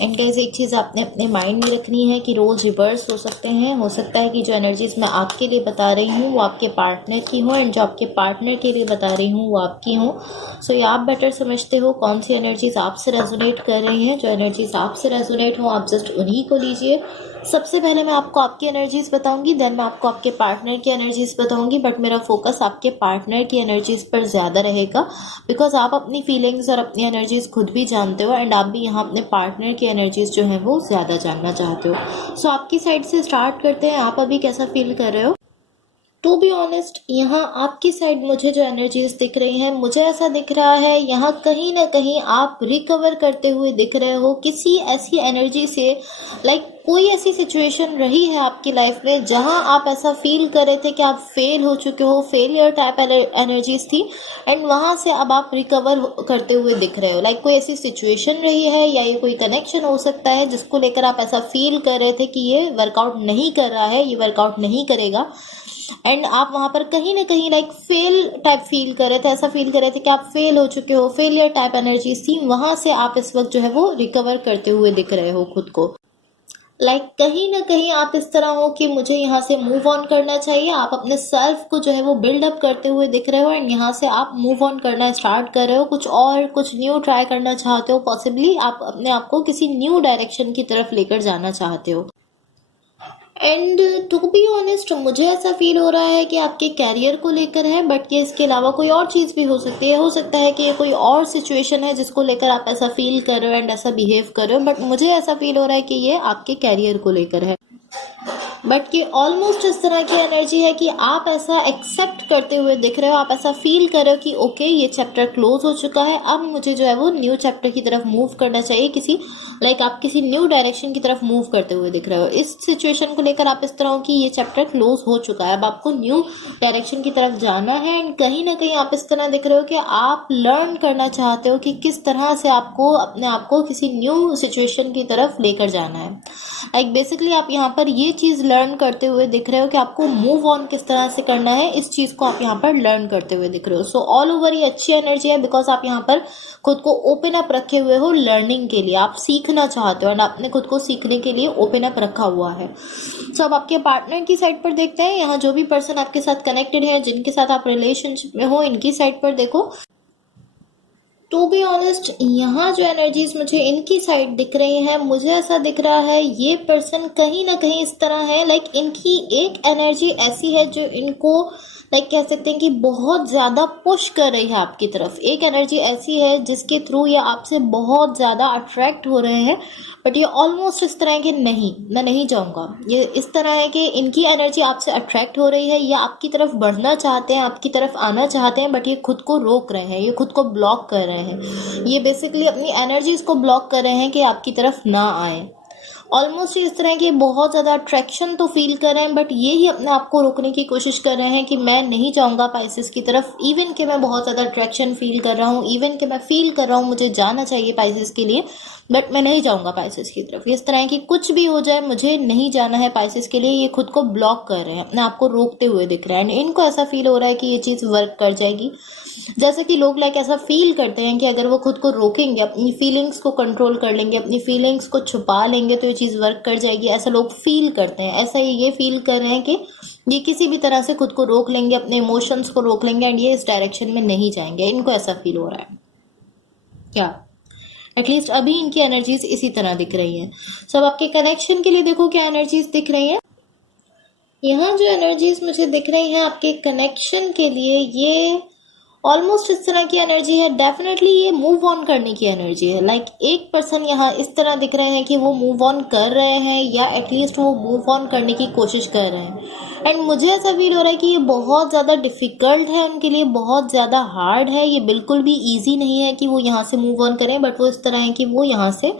And guys एक चीज़ आपने अपने माइंड में रखनी है कि रोल्स रिवर्स हो सकते हैं। हो सकता है कि जो एनर्जीज मैं आपके लिए बता रही हूँ वो आपके पार्टनर की हो, एंड जो आपके पार्टनर के लिए बता रही हूँ वो आपकी हो। सो ये आप बेटर समझते हो कौन सी एनर्जीज आपसे रेजोनेट कर रही हैं। जो एनर्जीज आपसे रेजोनेट हो आप जस्ट उन्हीं को लीजिए। सबसे पहले मैं आपको आपकी एनर्जीज बताऊंगी, देन मैं आपको आपके पार्टनर की एनर्जीज बताऊंगी, बट मेरा फोकस आपके पार्टनर की एनर्जीज पर ज़्यादा रहेगा बिकॉज आप अपनी फीलिंग्स और अपनी एनर्जीज खुद भी जानते हो, एंड आप भी यहाँ अपने पार्टनर की एनर्जीज जो है वो ज़्यादा जानना चाहते हो। सो आपकी साइड से स्टार्ट करते हैं। आप अभी कैसा फील कर रहे हो? टू बी ऑनेस्ट यहाँ आपकी साइड मुझे जो एनर्जीज दिख रही हैं, मुझे ऐसा दिख रहा है यहाँ कहीं ना कहीं आप रिकवर करते हुए दिख रहे हो किसी ऐसी एनर्जी से। लाइक कोई ऐसी सिचुएशन रही है आपकी लाइफ में जहाँ आप ऐसा फील कर रहे थे कि आप फेल हो चुके हो, फेलियर टाइप एनर्जीज थी, एंड वहाँ से अब आप रिकवर करते हुए दिख रहे हो। लाइक कोई ऐसी सिचुएशन रही है या ये कोई कनेक्शन हो सकता है जिसको लेकर आप ऐसा फील कर रहे थे कि ये वर्कआउट नहीं कर रहा है, ये वर्कआउट नहीं करेगा, एंड आप वहां पर कहीं ना कहीं लाइक फेल टाइप फील कर रहे थे। ऐसा फील कर रहे थे कि आप फेल हो चुके हो, फेलियर टाइप एनर्जीज थी, वहां से आप इस वक्त जो है वो रिकवर करते हुए दिख रहे हो खुद को। लाइक कहीं ना कहीं आप इस तरह हो कि मुझे यहाँ से मूव ऑन करना चाहिए। आप अपने सेल्फ को जो है वो बिल्डअप करते हुए दिख रहे हो, एंड यहाँ से आप मूव ऑन करना स्टार्ट कर रहे हो, कुछ और कुछ न्यू ट्राई करना चाहते हो। पॉसिबली आप अपने आप को किसी न्यू डायरेक्शन की तरफ लेकर जाना चाहते हो। एंड टू बी ऑनेस्ट मुझे ऐसा फील हो रहा है कि आपके कैरियर को लेकर है, बट ये इसके अलावा कोई और चीज़ भी हो सकती है। हो सकता है कि ये कोई और सिचुएशन है जिसको लेकर आप ऐसा फील कर रहे हो एंड ऐसा बिहेव कर रहे हो, बट मुझे ऐसा फील हो रहा है कि ये आपके कैरियर को लेकर है। बट ये ऑलमोस्ट इस तरह की एनर्जी है कि आप ऐसा एक्सेप्ट करते हुए दिख रहे हो, आप ऐसा फील कर रहे हो कि ओके ये चैप्टर क्लोज हो चुका है, अब मुझे जो है वो न्यू चैप्टर की तरफ मूव करना चाहिए। किसी लाइक आप किसी न्यू डायरेक्शन की तरफ मूव करते हुए दिख रहे हो। इस सिचुएशन को लेकर आप इस तरह हो कि ये चैप्टर क्लोज हो चुका है, अब आपको न्यू डायरेक्शन की तरफ जाना है, एंड कहीं ना कहीं आप इस तरह दिख रहे हो कि आप लर्न करना चाहते हो कि किस तरह से आपको अपने आप को किसी न्यू सिचुएशन की तरफ लेकर जाना है। लाइक बेसिकली आप यहाँ पर ये चीज़ लर्न करते हुए दिख रहे हो कि आपको मूव ऑन किस तरह से करना है, इस चीज़ को आप यहाँ पर लर्न करते हुए दिख रहे हो। सो ऑल ओवर ये अच्छी एनर्जी है बिकॉज आप यहाँ पर खुद को ओपन अप रखे हुए हो लर्निंग के लिए। आप सीखना चाहते हो एंड आपने खुद को सीखने के लिए ओपन अप रखा हुआ है। सो अब आपके पार्टनर की साइड पर देखते हैं। यहाँ जो भी पर्सन आपके साथ कनेक्टेड है, जिनके साथ आप रिलेशनशिप में हो, इनकी साइड पर देखो। टू बी ऑनेस्ट यहाँ जो एनर्जीज मुझे इनकी साइड दिख रही हैं, मुझे ऐसा दिख रहा है ये पर्सन कहीं ना कहीं इस तरह है। लाइक इनकी एक एनर्जी ऐसी है जो इनको लाइक कह सकते हैं कि बहुत ज़्यादा पुश कर रही है आपकी तरफ। एक एनर्जी ऐसी है जिसके थ्रू ये आपसे बहुत ज़्यादा अट्रैक्ट हो रहे हैं, बट ये ऑलमोस्ट इस तरह है कि नहीं, मैं नहीं जाऊँगा। ये इस तरह है कि इनकी एनर्जी आपसे अट्रैक्ट हो रही है, ये आपकी तरफ बढ़ना चाहते हैं, आपकी तरफ आना चाहते हैं, बट ये खुद को रोक रहे हैं, ये खुद को ब्लॉक कर रहे हैं। ये बेसिकली अपनी एनर्जीज को ब्लॉक कर रहे हैं कि आपकी तरफ ना आए। ऑलमोस्ट इस तरह की बहुत ज़्यादा अट्रैक्शन तो फील कर रहे हैं, बट ये ही अपने आप को रोकने की कोशिश कर रहे हैं कि मैं नहीं जाऊंगा पाइसेस की तरफ। इवन कि मैं बहुत ज़्यादा अट्रैक्शन फील कर रहा हूँ, इवन कि मैं फील कर रहा हूँ मुझे जाना चाहिए पाइसेस के लिए, बट मैं नहीं जाऊंगा पाइसेस की तरफ। इस तरह की कुछ भी हो जाए मुझे नहीं जाना है पाइसेस के लिए, ये खुद को ब्लॉक कर रहे हैं, अपने आप को रोकते हुए दिख रहे हैं। एंड इनको ऐसा फील हो रहा है कि ये चीज़ वर्क कर जाएगी। जैसे कि लोग लाइक ऐसा फील करते हैं कि अगर वो खुद को रोकेंगे, अपनी फीलिंग्स को कंट्रोल कर लेंगे, अपनी फीलिंग्स को छुपा लेंगे, तो ये चीज़ वर्क कर जाएगी। ऐसा लोग फील करते हैं, ऐसा ये फील कर रहे हैं कि ये किसी भी तरह से खुद को रोक लेंगे, अपने इमोशंस को रोक लेंगे, एंड ये इस डायरेक्शन में नहीं जाएंगे। इनको ऐसा फील हो रहा है क्या? एटलीस्ट अभी इनकी एनर्जीज इसी तरह दिख रही है। सो अब आपके कनेक्शन के लिए देखो क्या एनर्जीज दिख रही है। यहाँ जो एनर्जीज मुझे दिख रही हैं आपके कनेक्शन के लिए, ये ऑलमोस्ट इस तरह की एनर्जी है। डेफिनेटली ये मूव ऑन करने की एनर्जी है। लाइक एक पर्सन यहाँ इस तरह दिख रहे हैं कि वो मूव ऑन कर रहे हैं, या एटलीस्ट वो मूव ऑन करने की कोशिश कर रहे हैं। एंड मुझे ऐसा फील हो रहा है कि ये बहुत ज़्यादा डिफ़िकल्ट है उनके लिए, बहुत ज़्यादा हार्ड है। ये बिल्कुल भी ईजी नहीं है कि वो यहाँ से मूव ऑन करें, बट वो इस तरह है कि वो यहाँ से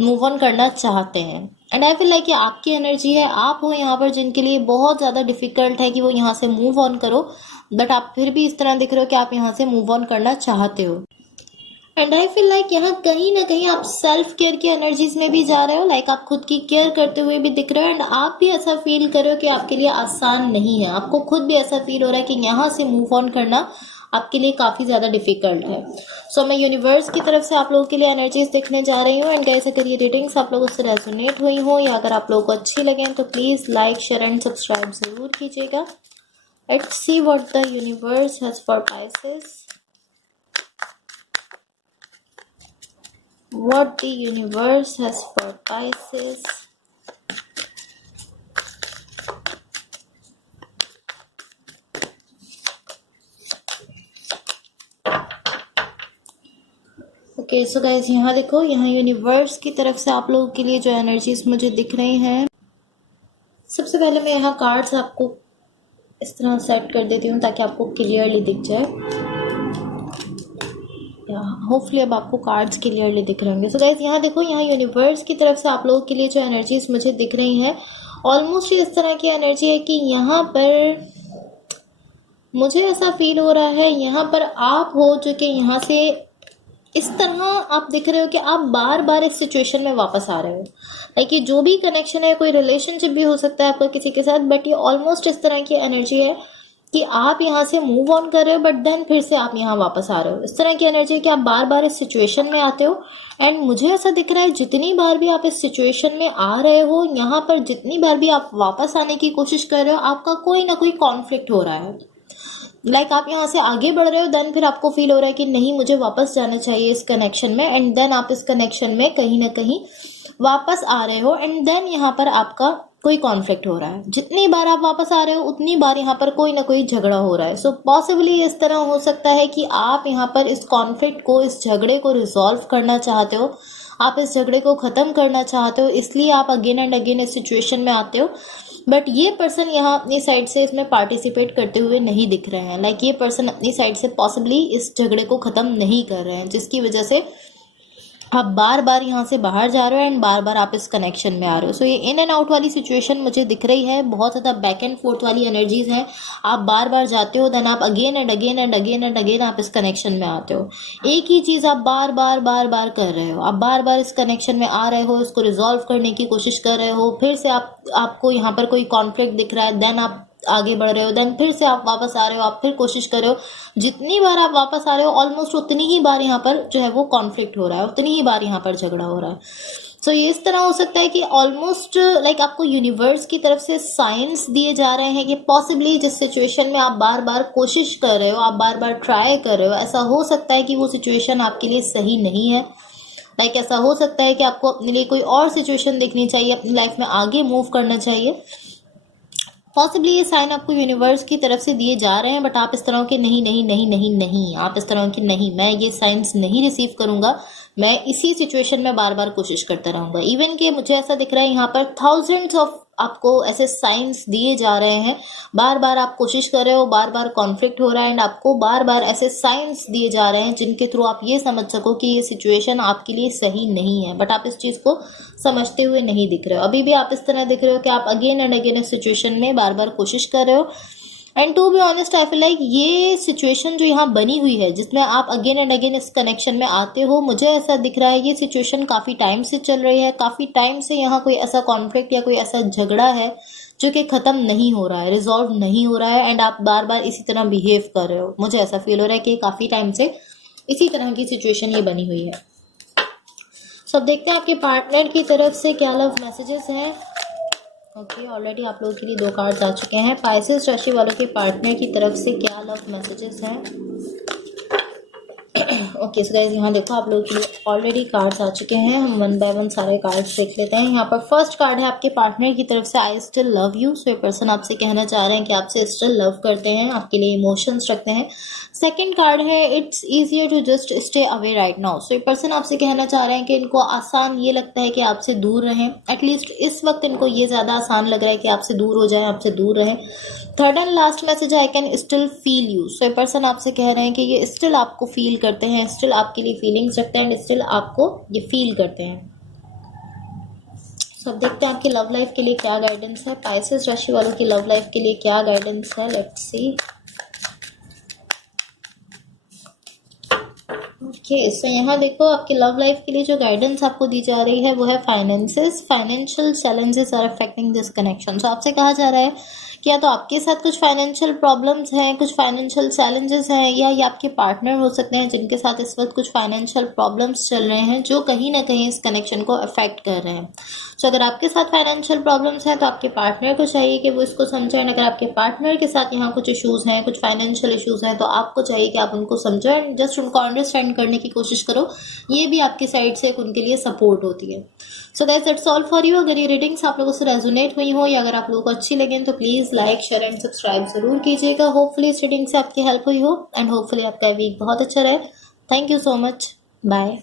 मूव ऑन करना चाहते हैं। एंड आई फील लाइक ये आपकी एनर्जी है। आप हो यहाँ पर जिनके लिए बहुत ज़्यादा डिफ़िकल्ट है कि वो यहाँ से मूव ऑन करो, बट आप फिर भी इस तरह दिख रहे हो कि आप यहाँ से मूव ऑन करना चाहते हो। एंड आई फील लाइक यहाँ कहीं ना कहीं आप सेल्फ केयर की एनर्जीज में भी जा रहे हो। लाइक आप खुद की केयर करते हुए भी दिख रहे हो, एंड आप भी ऐसा फील कर रहे हो कि आपके लिए आसान नहीं है। आपको खुद भी ऐसा फील हो रहा है कि यहाँ से मूव ऑन करना आपके लिए काफ़ी ज़्यादा डिफिकल्ट है। सो मैं यूनिवर्स की तरफ से आप लोगों के लिए एनर्जीज देखने जा रही हूँ। एंड गाइस, अगर ये रीडिंग्स आप लोगों से रेजोनेट हुई हो या अगर आप लोगों को अच्छी लगें तो please like, share and subscribe ज़रूर कीजिएगा। Let's see what the universe has for Pisces. What the universe has for Pisces. Okay so guys, यहाँ देखो, यहाँ यूनिवर्स की तरफ से आप लोगों के लिए जो एनर्जीज मुझे दिख रही हैं, सबसे पहले मैं यहाँ कार्ड्स आपको इस तरह सेट कर देती हूँ ताकि आपको क्लियरली दिख जाए। होपफुली अब आपको कार्ड्स क्लियरली दिख रहे होंगे। सो गाइज, यहाँ देखो, यहाँ यूनिवर्स की तरफ से आप लोगों के लिए जो एनर्जीज मुझे दिख रही हैं, ऑलमोस्ट इस तरह की एनर्जी है कि यहाँ पर मुझे ऐसा फील हो रहा है, यहाँ पर आप हो जो कि यहाँ से इस तरह आप दिख रहे हो कि आप बार बार इस सिचुएशन में वापस आ रहे हो। लाइक ये जो भी कनेक्शन है, कोई रिलेशनशिप भी हो सकता है आपका किसी के साथ, बट ये ऑलमोस्ट इस तरह की एनर्जी है कि आप यहाँ से मूव ऑन कर रहे हो बट देन फिर से आप यहाँ वापस आ रहे हो। इस तरह की एनर्जी है कि आप बार बार इस सिचुएशन में आते हो। एंड मुझे ऐसा दिख रहा है जितनी बार भी आप इस सिचुएशन में आ रहे हो, यहाँ पर जितनी बार भी आप वापस आने की कोशिश कर रहे हो, आपका कोई ना कोई कॉन्फ्लिक्ट हो रहा है। लाइक आप यहाँ से आगे बढ़ रहे हो, देन फिर आपको फील हो रहा है कि नहीं, मुझे वापस जाना चाहिए इस कनेक्शन में। एंड देन आप इस कनेक्शन में कहीं ना कहीं वापस आ रहे हो। एंड देन यहाँ पर आपका कोई कॉन्फ्लिक्ट हो रहा है। जितनी बार आप वापस आ रहे हो उतनी बार यहाँ पर कोई ना कोई झगड़ा हो रहा है। सो पॉसिबली इस तरह हो सकता है कि आप यहाँ पर इस कॉन्फ्लिक्ट को, इस झगड़े को रिजॉल्व करना चाहते हो, आप इस झगड़े को ख़त्म करना चाहते हो, इसलिए आप अगेन एंड अगेन इस सिचुएशन में आते हो। बट ये पर्सन यहाँ अपनी साइड से इसमें पार्टिसिपेट करते हुए नहीं दिख रहे हैं। लाइक ये पर्सन अपनी साइड से पॉसिबली इस झगड़े को ख़त्म नहीं कर रहे हैं, जिसकी वजह से आप बार बार यहाँ से बाहर जा रहे हो एंड बार बार आप इस कनेक्शन में आ रहे हो। सो ये इन एंड आउट वाली सिचुएशन मुझे दिख रही है। बहुत ज़्यादा बैक एंड फोर्थ वाली एनर्जीज हैं। आप बार बार जाते हो, देन आप again and again and again and again आप इस कनेक्शन में आते हो। एक ही चीज़ आप बार बार बार बार कर रहे हो। आप बार बार इस कनेक्शन में आ रहे हो, इसको रिजॉल्व करने की कोशिश कर रहे हो। फिर से आपको यहाँ पर कोई कॉन्फ्लिक्ट दिख रहा है, देन आप आगे बढ़ रहे हो, देन फिर से आप वापस आ रहे हो, आप फिर कोशिश कर रहे हो। जितनी बार आप वापस आ रहे हो, ऑलमोस्ट उतनी ही बार यहाँ पर जो है वो कॉन्फ्लिक्ट हो रहा है, उतनी ही बार यहाँ पर झगड़ा हो रहा है। सो ये इस तरह हो सकता है कि ऑलमोस्ट लाइक आपको यूनिवर्स की तरफ से साइंस दिए जा रहे हैं कि पॉसिबली जिस सिचुएशन में आप बार बार कोशिश कर रहे हो, आप बार बार ट्राई कर रहे हो, ऐसा हो सकता है कि वो सिचुएशन आपके लिए सही नहीं है। लाइक ऐसा हो सकता है कि आपको अपने लिए कोई और सिचुएशन देखनी चाहिए, अपनी लाइफ में आगे मूव करना चाहिए। पॉसिबली ये साइन आपको यूनिवर्स की तरफ से दिए जा रहे हैं, बट आप इस तरह के नहीं नहीं नहीं नहीं नहीं, आप इस तरह की नहीं, मैं ये साइंस नहीं रिसीव करूंगा, मैं इसी सिचुएशन में बार बार कोशिश करता रहूंगा। इवन कि मुझे ऐसा दिख रहा है यहाँ पर थाउजेंड्स ऑफ आपको ऐसे साइंस दिए जा रहे हैं। बार बार आप कोशिश कर रहे हो, बार बार कॉन्फ्लिक्ट हो रहा है एंड आपको बार बार ऐसे साइंस दिए जा रहे हैं जिनके थ्रू आप ये समझ सको कि ये सिचुएशन आपके लिए सही नहीं है, बट आप इस चीज़ को समझते हुए नहीं दिख रहे हो। अभी भी आप इस तरह दिख रहे हो कि आप अगेन एंड अगेन इस सिचुएशन में बार बार कोशिश कर रहे हो। And to be honest, I feel like ये सिचुएशन जो यहाँ बनी हुई है, जिसमें आप अगेन एंड अगेन इस कनेक्शन में आते हो, मुझे ऐसा दिख रहा है ये सिचुएशन काफ़ी टाइम से चल रही है। काफ़ी टाइम से यहाँ कोई ऐसा कॉन्फ्लिक्ट या कोई ऐसा झगड़ा है जो कि ख़त्म नहीं हो रहा है, रिजॉल्व नहीं हो रहा है, एंड आप बार बार इसी तरह बिहेव कर रहे हो। मुझे ऐसा फील हो रहा है कि काफ़ी टाइम से इसी तरह की सिचुएशन ये बनी हुई है। सो अब देखते हैं आपके पार्टनर की तरफ से क्या लव मैसेजेस हैं। ओके, ऑलरेडी आप लोगों के लिए 2 कार्ड्स आ चुके हैं। पाइसेस राशि वालों के पार्टनर की तरफ से क्या लव मैसेजेस हैं। ओके सो गाइस, यहाँ देखो, आप लोगों के लिए ऑलरेडी कार्ड्स आ चुके हैं। हम 1 बाय 1 सारे कार्ड्स देख लेते हैं। यहाँ पर फर्स्ट कार्ड है आपके पार्टनर की तरफ से, I still love you. So ये पर्सन आपसे कहना चाह रहे हैं कि आपसे स्टिल लव करते हैं, आपके लिए इमोशंस रखते हैं। सेकंड कार्ड है, it's easier to just stay away right now. So ये पर्सन आपसे कहना चाह रहे हैं कि इनको आसान ये लगता है कि आपसे दूर रहें। एटलीस्ट इस वक्त इनको ये ज़्यादा आसान लग रहा है कि आपसे दूर हो जाए, आपसे दूर रहें। Third and last message, I can still feel you. So ये पर्सन आपसे कह रहे हैं कि ये स्टिल आपको फील करते हैं, स्टिल आपके लिए फीलिंग्स रखते हैं एंड स्टिल आपको ये फील करते हैं। सब देखते हैं आपकी लव लाइफ के लिए क्या गाइडेंस है। पाइसेस राशि वालों की लव लाइफ के लिए क्या गाइडेंस है, लेट्स सी। ओके, सो यहाँ देखो, आपकी लव लाइफ के लिए जो गाइडेंस आपको दी जा रही है वो है financial challenges are affecting this connection. So आपसे कहा जा रहा है कि या तो आपके साथ कुछ फाइनेंशियल प्रॉब्लम्स हैं, कुछ फाइनेंशियल चैलेंजेस हैं, या ये आपके पार्टनर हो सकते हैं जिनके साथ इस वक्त कुछ फाइनेंशियल प्रॉब्लम्स चल रहे हैं जो कहीं ना कहीं इस कनेक्शन को अफेक्ट कर रहे हैं। तो अगर आपके साथ फाइनेंशियल प्रॉब्लम्स हैं तो आपके पार्टनर को चाहिए कि वो इसको समझें। अगर आपके पार्टनर के साथ यहाँ कुछ इश्यूज़ हैं, कुछ फाइनेंशियल इश्यूज़ हैं, तो आपको चाहिए कि आप उनको समझो एंड जस्ट उनको अंडरस्टैंड करने की कोशिश करो। ये भी आपकी साइड से एक उनके लिए सपोर्ट होती है। So that's all for you. अगर ये रीडिंग्स आप लोगों से रेजोनेट हुई हो या अगर आप लोगों को अच्छी लगे तो please like, share and subscribe जरूर कीजिएगा। होपफुली इस रीडिंग से आपकी हेल्प हुई हो एंड होपफुली आपका वीक बहुत अच्छा रहे। Thank you so much. Bye.